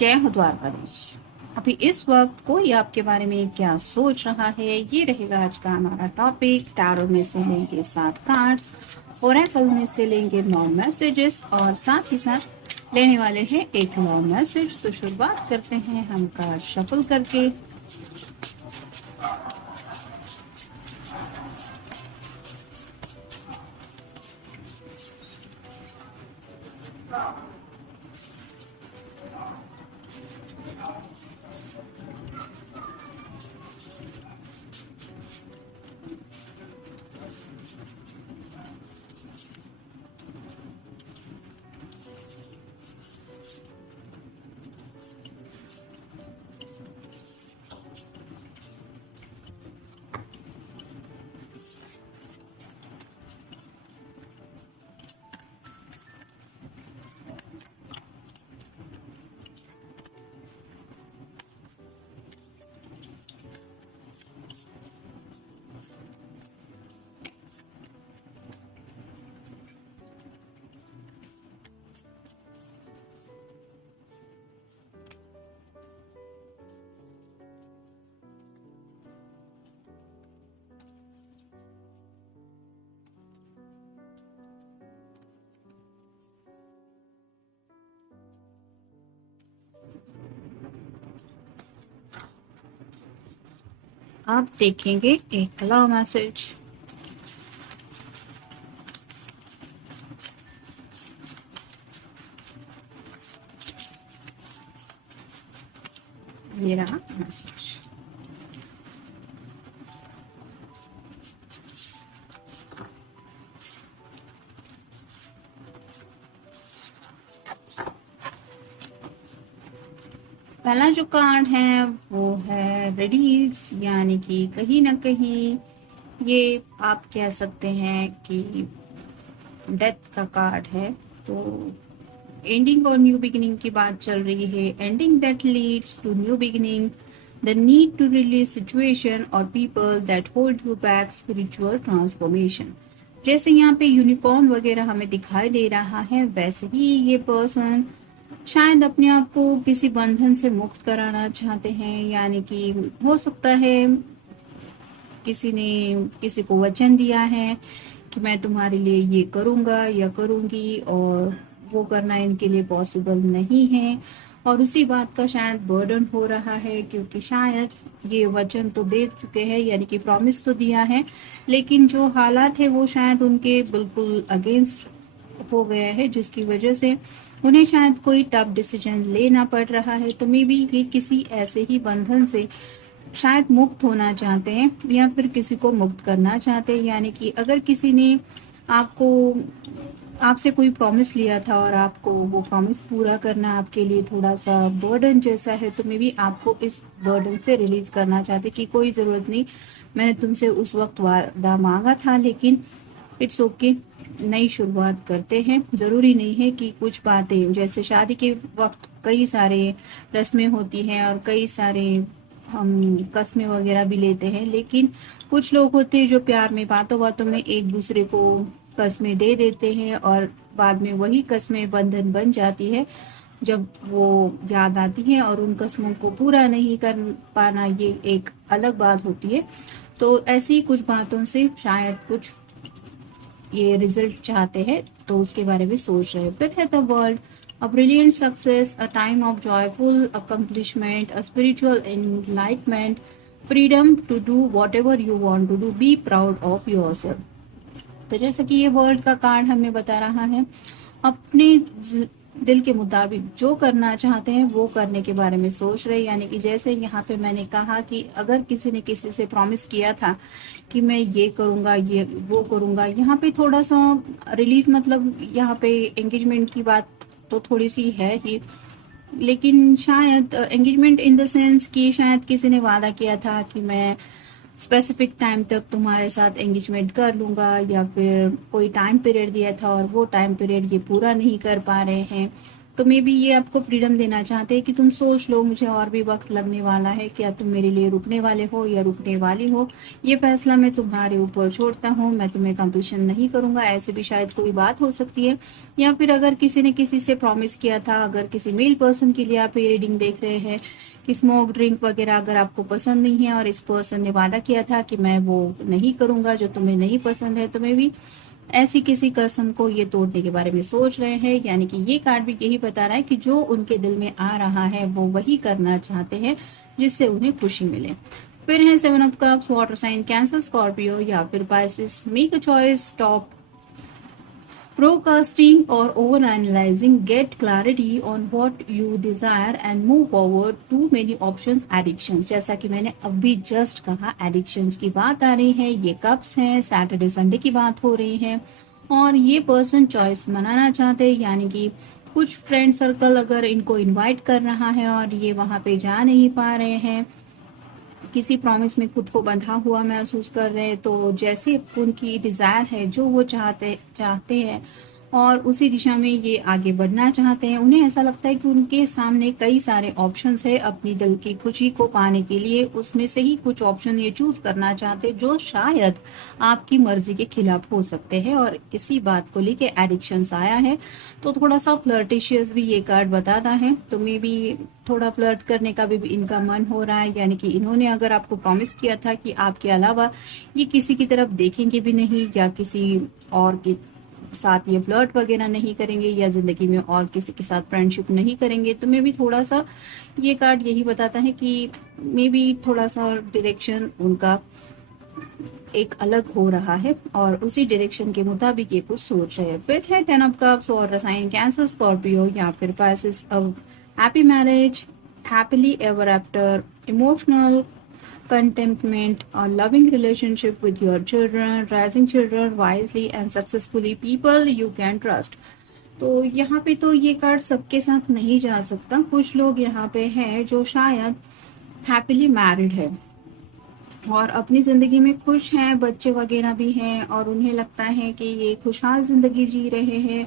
जय हो द्वारकाधीश। अभी इस वक्त कोई आपके बारे में क्या सोच रहा है, ये रहेगा आज का हमारा टॉपिक। टैरो में से लेंगे 7 कार्ड्स, ओरेकल में से लेंगे 9 मैसेजेस और साथ ही साथ लेने वाले हैं एक लव मैसेज। तो शुरुआत करते हैं हम कार्ड शफल करके। आप देखेंगे एक लव मैसेज। ये रहा मैसेज। पहला जो कार्ड है वो है रिलीज, यानी कि कहीं ना कहीं ये आप कह सकते हैं कि डेथ का कार्ड है। तो एंडिंग और न्यू बिगिनिंग की बात चल रही है। Ending that leads to new beginning, the need to release situation और people that hold you back, spiritual transformation. जैसे यहाँ पे यूनिकॉर्न वगैरह हमें दिखाई दे रहा है, वैसे ही ये पर्सन शायद अपने आप को किसी बंधन से मुक्त कराना चाहते हैं। यानी कि हो सकता है किसी ने किसी को वचन दिया है कि मैं तुम्हारे लिए ये करूंगा या करूंगी, और वो करना इनके लिए पॉसिबल नहीं है। और उसी बात का शायद बर्डन हो रहा है, क्योंकि शायद ये वचन तो दे चुके हैं, यानी कि प्रॉमिस तो दिया है, लेकिन जो हालात है वो शायद उनके बिल्कुल अगेंस्ट हो गया है, जिसकी वजह से उन्हें शायद कोई टफ डिसीजन लेना पड़ रहा है। तो मे बी ये किसी ऐसे ही बंधन से शायद मुक्त होना चाहते हैं या फिर किसी को मुक्त करना चाहते हैं। यानी कि अगर किसी ने आपको आपसे कोई प्रॉमिस लिया था और आपको वो प्रॉमिस पूरा करना आपके लिए थोड़ा सा बर्डन जैसा है, तो मे बी आपको इस बर्डन से रिलीज करना चाहते कि कोई ज़रूरत नहीं, मैंने तुमसे उस वक्त वादा मांगा था, लेकिन इट्स ओके, नई शुरुआत करते हैं। ज़रूरी नहीं है कि कुछ बातें, जैसे शादी के वक्त कई सारे रस्में होती हैं और कई सारे हम कस्में वगैरह भी लेते हैं, लेकिन कुछ लोग होते हैं जो प्यार में बातों बातों में एक दूसरे को कस्में दे देते हैं और बाद में वही कस्में बंधन बन जाती है जब वो याद आती है, और उन कस्मों को पूरा नहीं कर पाना ये एक अलग बात होती है। तो ऐसी कुछ बातों से शायद कुछ ये रिजल्ट चाहते हैं, तो उसके बारे में सोच रहे हैं। फिर है the world, a brilliant success, a time of joyful accomplishment, a spiritual enlightenment, freedom to do whatever you want to do, be proud of yourself। तो जैसा कि ये वर्ल्ड का कार्ड हमें बता रहा है, अपने दिल के मुताबिक जो करना चाहते हैं वो करने के बारे में सोच रहे। यानी कि जैसे यहाँ पे मैंने कहा कि अगर किसी ने किसी से प्रॉमिस किया था कि मैं ये करूँगा ये वो करूँगा, यहाँ पे थोड़ा सा रिलीज, मतलब यहाँ पे एंगेजमेंट की बात तो थोड़ी सी है ही, लेकिन शायद एंगेजमेंट इन द सेंस कि शायद किसी ने वादा किया था कि मैं स्पेसिफिक टाइम तक तुम्हारे साथ एंगेजमेंट कर लूँगा, या फिर कोई टाइम पीरियड दिया था और वो टाइम पीरियड ये पूरा नहीं कर पा रहे हैं। तो मे बी ये आपको फ्रीडम देना चाहते हैं कि तुम सोच लो, मुझे और भी वक्त लगने वाला है, क्या तुम मेरे लिए रुकने वाले हो या रुकने वाली हो, ये फैसला मैं तुम्हारे ऊपर छोड़ता हूँ, मैं तुम्हें कंपल्शन नहीं करूंगा। ऐसे भी शायद कोई बात हो सकती है। या फिर अगर किसी ने किसी से प्रॉमिस किया था, अगर किसी मेल पर्सन के लिए आप ये रीडिंग देख रहे हैं कि स्मोक ड्रिंक वगैरह अगर आपको पसंद नहीं है और इस पर्सन ने वादा किया था कि मैं वो नहीं करूंगा जो तुम्हें नहीं पसंद है, तो मैं भी ऐसी किसी कसम को ये तोड़ने के बारे में सोच रहे हैं। यानी कि ये कार्ड भी यही बता रहा है कि जो उनके दिल में आ रहा है वो वही करना चाहते हैं जिससे उन्हें खुशी मिले। फिर है seven of cups, water sign, cancer, Scorpio या फिर Pisces. Make a choice, stop procrastinating or overanalyzing, get clarity on what you desire and move forward. Too many options, addictions। जैसा कि मैंने अभी जस्ट कहा, एडिक्शंस की बात आ रही है, ये कप्स हैं, सैटरडे संडे की बात हो रही है और ये पर्सन चॉइस मनाना चाहते हैं। यानी कि कुछ फ्रेंड सर्कल अगर इनको इनवाइट कर रहा है और ये वहाँ पे जा नहीं पा रहे हैं, किसी प्रॉमिस में खुद को बंधा हुआ महसूस कर रहे हैं, तो जैसे उनकी डिज़ायर है, जो वो चाहते चाहते हैं और उसी दिशा में ये आगे बढ़ना चाहते हैं, उन्हें ऐसा लगता है कि उनके सामने कई सारे ऑप्शंस है अपनी दिल की खुशी को पाने के लिए। उसमें से ही कुछ ऑप्शन ये चूज करना चाहते हैं जो शायद आपकी मर्जी के खिलाफ हो सकते हैं और इसी बात को लेके एडिक्शंस आया है। तो थोड़ा सा फ्लर्टिशियस भी ये कार्ड बताता है, तो मे बी थोड़ा फ्लर्ट करने का भी इनका मन हो रहा है। यानी कि इन्होंने अगर आपको प्रॉमिस किया था कि आपके अलावा ये किसी की तरफ देखेंगे भी नहीं या किसी और के साथ ये फ्लर्ट वगैरह नहीं करेंगे या जिंदगी में और किसी के साथ फ्रेंडशिप नहीं करेंगे, तो मे बी थोड़ा सा ये कार्ड यही बताता है कि मे बी थोड़ा सा डायरेक्शन उनका एक अलग हो रहा है और उसी डायरेक्शन के मुताबिक ये कुछ सोच रहे हैं। फिर है टेन ऑफ कप्स और रसायन, कैंसर, स्कॉर्पियो या फिर पाइसेस। अब happy marriage, happily ever after, emotional contentment, a loving relationship with your children, raising children wisely and successfully, people you can trust। तो यहाँ पे तो ये कार्ड सबके साथ नहीं जा सकता। कुछ लोग यहाँ पे हैं जो शायद हैप्पीली मैरिड है और अपनी जिंदगी में खुश हैं, बच्चे वगैरह भी हैं और उन्हें लगता है कि ये खुशहाल जिंदगी जी रहे हैं।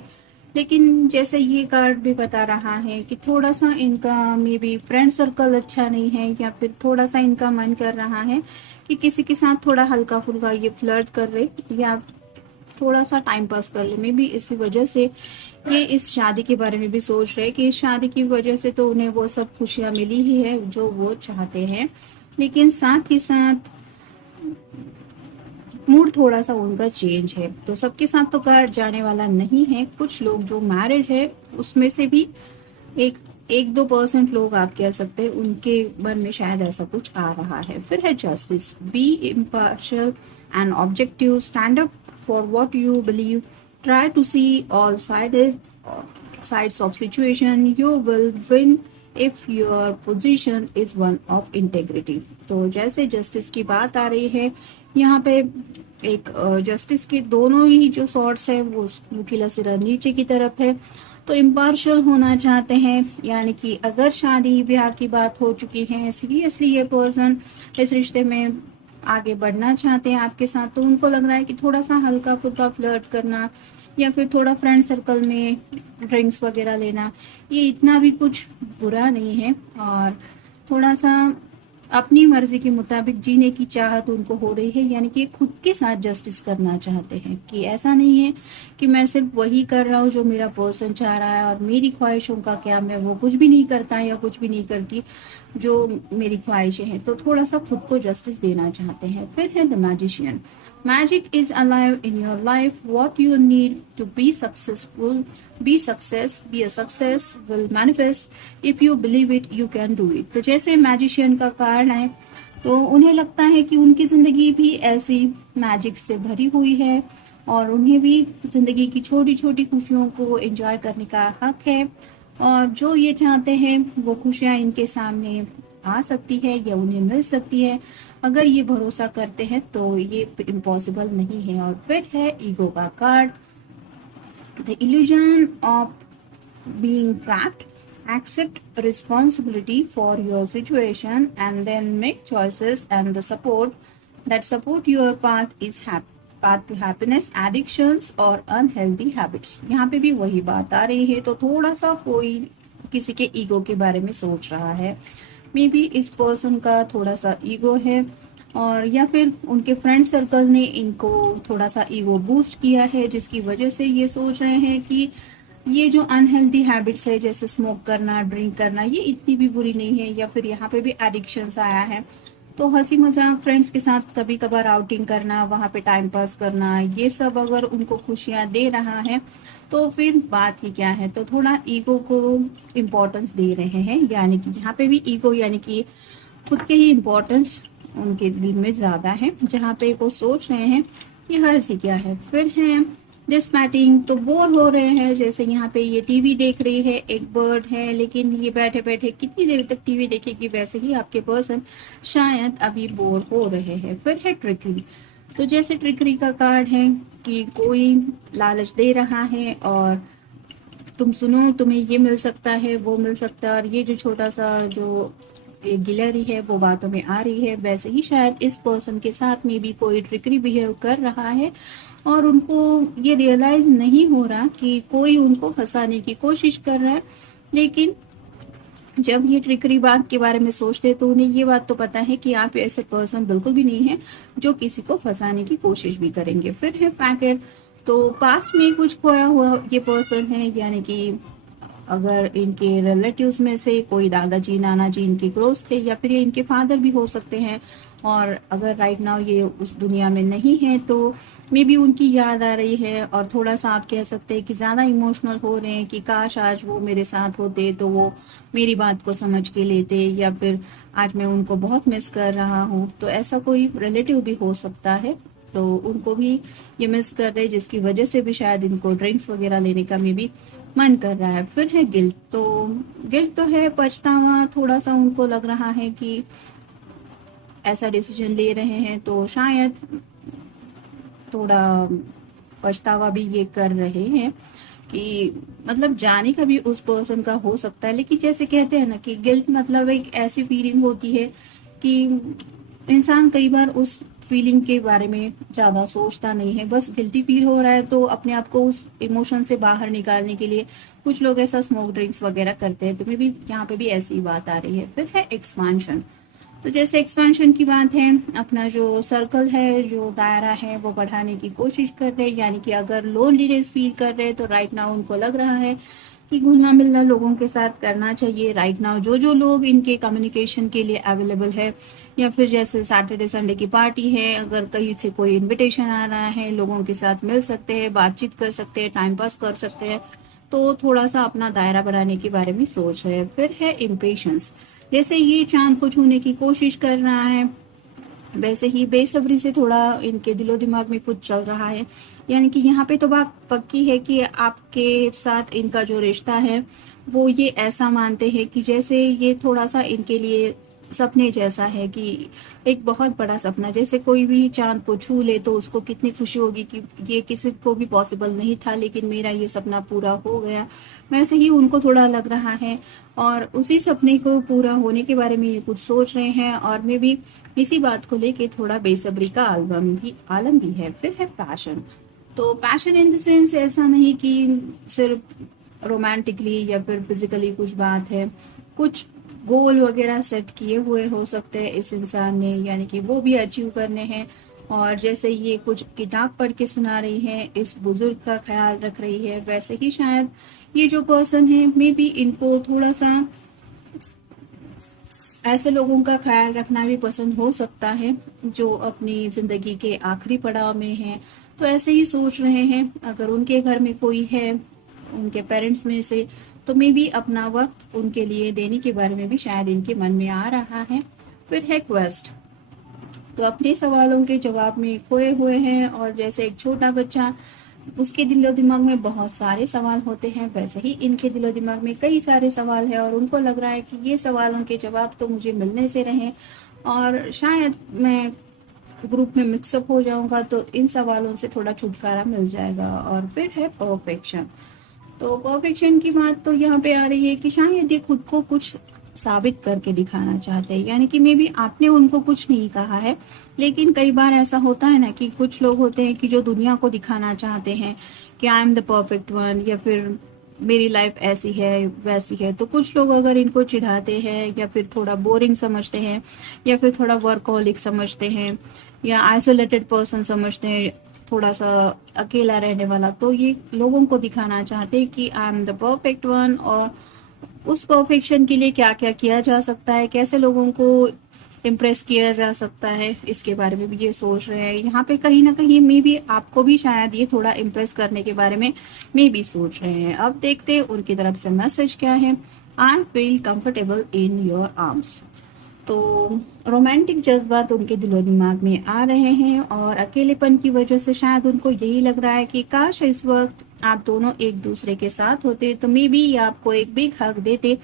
लेकिन जैसे ये कार्ड भी बता रहा है कि थोड़ा सा इनका मे बी फ्रेंड सर्कल अच्छा नहीं है या फिर थोड़ा सा इनका मन कर रहा है कि किसी के साथ थोड़ा हल्का फुल्का ये फ्लर्ट कर रहे या थोड़ा सा टाइम पास कर ले। मे बी इसी वजह से ये इस शादी के बारे में भी सोच रहे कि इस शादी की वजह से तो उन्हें वो सब खुशियां मिली ही है जो वो चाहते हैं, लेकिन साथ ही साथ मूड थोड़ा सा उनका चेंज है। तो सबके साथ तो कार्ड जाने वाला नहीं है। कुछ लोग जो मैरिड है उसमें से भी एक 1-2% लोग आप कह सकते हैं उनके मन में शायद ऐसा कुछ आ रहा है। फिर है justice, be impartial and objective, stand up for what you believe, try to see all sides of situation, you will win if your position is one of integrity। तो जैसे जस्टिस की बात आ रही है यहाँ पे, एक जस्टिस के दोनों ही जो सॉर्ड्स है वो नुकीला सिरा नीचे की तरफ है, तो इम्पार्शियल होना चाहते हैं। यानी कि अगर शादी ब्याह की बात हो चुकी है, सीरियसली ये पर्सन इस रिश्ते में आगे बढ़ना चाहते हैं आपके साथ, तो उनको लग रहा है कि थोड़ा सा हल्का फुल्का फ्लर्ट करना या फिर थोड़ा फ्रेंड सर्कल में ड्रिंक्स वगैरह लेना, ये इतना भी कुछ बुरा नहीं है और थोड़ा सा अपनी मर्जी के मुताबिक जीने की चाहत उनको हो रही है। यानी कि खुद के साथ जस्टिस करना चाहते हैं कि ऐसा नहीं है कि मैं सिर्फ वही कर रहा हूँ जो मेरा पर्सन चाह रहा है और मेरी ख्वाहिशों का क्या, मैं वो कुछ भी नहीं करता या कुछ भी नहीं करती जो मेरी ख्वाहिशें हैं, तो थोड़ा सा खुद को जस्टिस देना चाहते हैं। फिर है the magician, magic is alive in your life, what you need to be successful, be a success will manifest if you believe it, you can do it। तो जैसे मैजिशियन का कार्ड है तो उन्हें लगता है कि उनकी जिंदगी भी ऐसी मैजिक से भरी हुई है और उन्हें भी जिंदगी की छोटी छोटी खुशियों को एंजॉय करने का हक है और जो ये चाहते हैं वो खुशियां इनके सामने आ सकती है या उन्हें मिल सकती है अगर ये भरोसा करते हैं, तो ये इम्पॉसिबल नहीं है। और फिर है ईगो का card, the illusion of being trapped, accept responsibility for your situation and then make choices and the support that support your path is path to happiness, addictions और अनहेल्दी हैबिट्स। यहाँ पे भी वही बात आ रही है। तो थोड़ा सा कोई किसी के ईगो के बारे में सोच रहा है। मे बी इस पर्सन का थोड़ा सा ईगो है, और या फिर उनके फ्रेंड सर्कल ने इनको थोड़ा सा ईगो बूस्ट किया है, जिसकी वजह से ये सोच रहे हैं कि ये जो अनहेल्दी हैबिट्स है जैसे स्मोक करना, ड्रिंक करना, ये इतनी भी बुरी नहीं है। या फिर यहाँ पे भी एडिक्शंस आया है। तो हंसी मजाक, फ्रेंड्स के साथ कभी कभार आउटिंग करना, वहाँ पे टाइम पास करना, ये सब अगर उनको खुशियाँ दे रहा है तो फिर बात ही क्या है। तो थोड़ा ईगो को इम्पोर्टेंस दे रहे हैं, यानी कि यहाँ पे भी ईगो यानी कि खुद के ही इम्पोर्टेंस उनके दिल में ज्यादा है, जहाँ पे वो सोच रहे हैं कि हर्जी क्या है। फिर है डिस्मैटिंग, तो बोर हो रहे हैं। जैसे यहाँ पे ये टीवी देख रही है, एक बर्ड है, लेकिन ये बैठे बैठे कितनी देर तक टीवी देखेगी, वैसे ही आपके पर्सन शायद अभी बोर हो रहे हैं। फिर है ट्रिकरी, तो जैसे ट्रिकरी का कार्ड है कि कोई लालच दे रहा है और तुम सुनो, तुम्हें ये मिल सकता है, वो मिल सकता है, और ये जो छोटा सा जो गिलहरी है वो बातों में आ रही है। वैसे ही शायद इस पर्सन के साथ में भी कोई ट्रिकरी बिहेव कर रहा है, और उनको ये रियलाइज नहीं हो रहा कि कोई उनको फंसाने की कोशिश कर रहा है। लेकिन जब ये ट्रिकरी बात के बारे में सोचते तो उन्हें ये बात तो पता है कि यहाँ पे ऐसे पर्सन बिल्कुल भी नहीं है जो किसी को फंसाने की कोशिश भी करेंगे। फिर है पैकेट, तो पास में कुछ खोया हुआ ये पर्सन है, यानी कि अगर इनके रिलेटिव्स में से कोई दादाजी नाना जी इनके क्लोज थे, या फिर ये इनके फादर भी हो सकते हैं, और अगर राइट नाउ ये उस दुनिया में नहीं है तो मे बी उनकी याद आ रही है, और थोड़ा सा आप कह सकते हैं कि ज़्यादा इमोशनल हो रहे हैं कि काश आज वो मेरे साथ होते तो वो मेरी बात को समझ के लेते, या फिर आज मैं उनको बहुत मिस कर रहा हूँ। तो ऐसा कोई रिलेटिव भी हो सकता है, तो उनको भी ये मिस कर रहे, जिसकी वजह से भी शायद इनको ड्रिंक्स वगैरह लेने का मे भी मन कर रहा है। फिर है गिल्ट, तो गिल्ट तो है पछतावा, थोड़ा सा उनको लग रहा है कि ऐसा डिसीजन ले रहे हैं तो शायद थोड़ा पछतावा भी ये कर रहे हैं कि मतलब जाने का भी उस पर्सन का हो सकता है। लेकिन जैसे कहते हैं ना कि गिल्ट मतलब एक ऐसी फीलिंग होती है कि इंसान कई बार उस फीलिंग के बारे में ज्यादा सोचता नहीं है, बस गिल्टी फील हो रहा है तो अपने आप को उस इमोशन से बाहर निकालने के लिए कुछ लोग ऐसा स्मोक ड्रिंक्स वगैरह करते हैं। तो मे भी यहाँ पे भी ऐसी बात आ रही है। फिर है एक्सपांशन, तो जैसे एक्सपेंशन की बात है, अपना जो सर्कल है, जो दायरा है, वो बढ़ाने की कोशिश कर रहे हैं। यानी कि अगर लोनलीनेस फील कर रहे हैं तो राइट नाउ उनको लग रहा है कि घुलना मिलना लोगों के साथ करना चाहिए। राइट नाउ जो जो लोग इनके कम्युनिकेशन के लिए अवेलेबल है, या फिर जैसे सैटरडे संडे की पार्टी है, अगर कहीं से कोई इन्विटेशन आ रहा है, लोगों के साथ मिल सकते हैं, बातचीत कर सकते हैं, टाइम पास कर सकते हैं, तो थोड़ा सा अपना दायरा बढ़ाने के बारे में सोच रहे हैं। फिर है इम्पेशंस, जैसे ये चांद को छूने की कोशिश कर रहा है, वैसे ही बेसब्री से थोड़ा इनके दिलो दिमाग में कुछ चल रहा है। यानी कि यहाँ पे तो बात पक्की है कि आपके साथ इनका जो रिश्ता है वो ये ऐसा मानते हैं कि जैसे ये थोड़ा सा इनके लिए सपने जैसा है, कि एक बहुत बड़ा सपना, जैसे कोई भी चांद को छू ले तो उसको कितनी खुशी होगी कि ये किसी को भी पॉसिबल नहीं था लेकिन मेरा ये सपना पूरा हो गया। वैसे ही उनको थोड़ा लग रहा है, और उसी सपने को पूरा होने के बारे में ये कुछ सोच रहे हैं, और मे भी इसी बात को लेके थोड़ा बेसब्री का आलम भी है। फिर है पैशन, तो पैशन इन द सेंस ऐसा नहीं कि सिर्फ रोमांटिकली या फिर फिजिकली कुछ बात है, कुछ गोल वगैरह सेट किए हुए हो सकते हैं इस इंसान ने, यानी कि वो भी अचीव करने हैं। और जैसे ये कुछ किताब पढ़ के सुना रही है, इस बुजुर्ग का ख्याल रख रही है, वैसे ही शायद ये जो पर्सन है मे बी इनको थोड़ा सा ऐसे लोगों का ख्याल रखना भी पसंद हो सकता है जो अपनी जिंदगी के आखिरी पड़ाव में है। तो ऐसे ही सोच रहे हैं, अगर उनके घर में कोई है उनके पेरेंट्स में से, तो मे भी अपना वक्त उनके लिए देने के बारे में भी शायद इनके मन में आ रहा है। फिर है क्वेस्ट, तो अपने सवालों के जवाब में खोए हुए हैं, और जैसे एक छोटा बच्चा उसके दिलो दिमाग में बहुत सारे सवाल होते हैं, वैसे ही इनके दिलो दिमाग में कई सारे सवाल है, और उनको लग रहा है कि ये सवालों के जवाब तो मुझे मिलने से रहे, और शायद मैं ग्रुप में मिक्सअप हो जाऊंगा तो इन सवालों से थोड़ा छुटकारा मिल जाएगा। और फिर है परफेक्शन, तो परफेक्शन की बात तो यहाँ पे आ रही है कि शायद ये खुद को कुछ साबित करके दिखाना चाहते हैं, यानी कि मे बी आपने उनको कुछ नहीं कहा है, लेकिन कई बार ऐसा होता है ना कि कुछ लोग होते हैं कि जो दुनिया को दिखाना चाहते हैं कि I am the perfect one, या फिर मेरी लाइफ ऐसी है वैसी है। तो कुछ लोग अगर इनको चिढ़ाते हैं या फिर थोड़ा बोरिंग समझते हैं या फिर थोड़ा वर्कहोलिक समझते हैं या आइसोलेटेड पर्सन समझते हैं, थोड़ा सा अकेला रहने वाला, तो ये लोगों को दिखाना चाहते हैं कि I am the perfect one. और उस परफेक्शन के लिए क्या क्या किया जा सकता है, कैसे लोगों को इम्प्रेस किया जा सकता है, इसके बारे में भी ये सोच रहे हैं। यहाँ पे कहीं ना कहीं मे भी आपको भी शायद ये थोड़ा इम्प्रेस करने के बारे में मे भी सोच रहे हैं। अब देखते हैं उनकी तरफ से मैसेज क्या है। I feel comfortable in your arms. तो रोमांटिक जज्बात उनके दिलो दिमाग में आ रहे हैं और अकेलेपन की वजह से शायद उनको यही लग रहा है कि काश इस वक्त आप दोनों एक दूसरे के साथ होते, तो मे बी ये आपको एक बिग हक देते।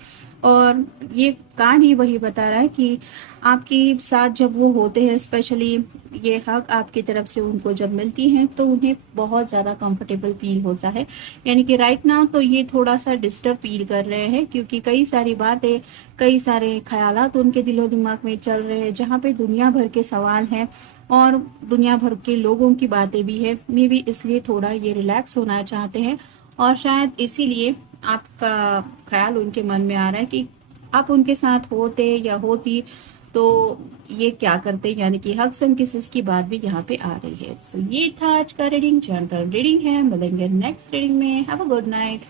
और ये कार्ड ही वही बता रहा है कि आपके साथ जब वो होते हैं, स्पेशली ये हक आपकी तरफ से उनको जब मिलती हैं, तो उन्हें बहुत ज़्यादा कंफर्टेबल फील होता है। यानी कि राइट नाउ तो ये थोड़ा सा डिस्टर्ब फील कर रहे हैं, क्योंकि कई सारी बातें, कई सारे ख्यालात उनके दिलो दिमाग में चल रहे हैं, जहाँ पे दुनिया भर के सवाल हैं और दुनिया भर के लोगों की बातें भी है। मे बी इसलिए थोड़ा ये रिलैक्स होना चाहते हैं और शायद इसीलिए आपका ख्याल उनके मन में आ रहा है कि आप उनके साथ होते या होती तो ये क्या करते, यानी कि हग्स एंड किसेस की बात भी यहाँ पे आ रही है। तो ये था आज का रीडिंग, जनरल रीडिंग है। मिलेंगे नेक्स्ट रीडिंग में। Have a good night.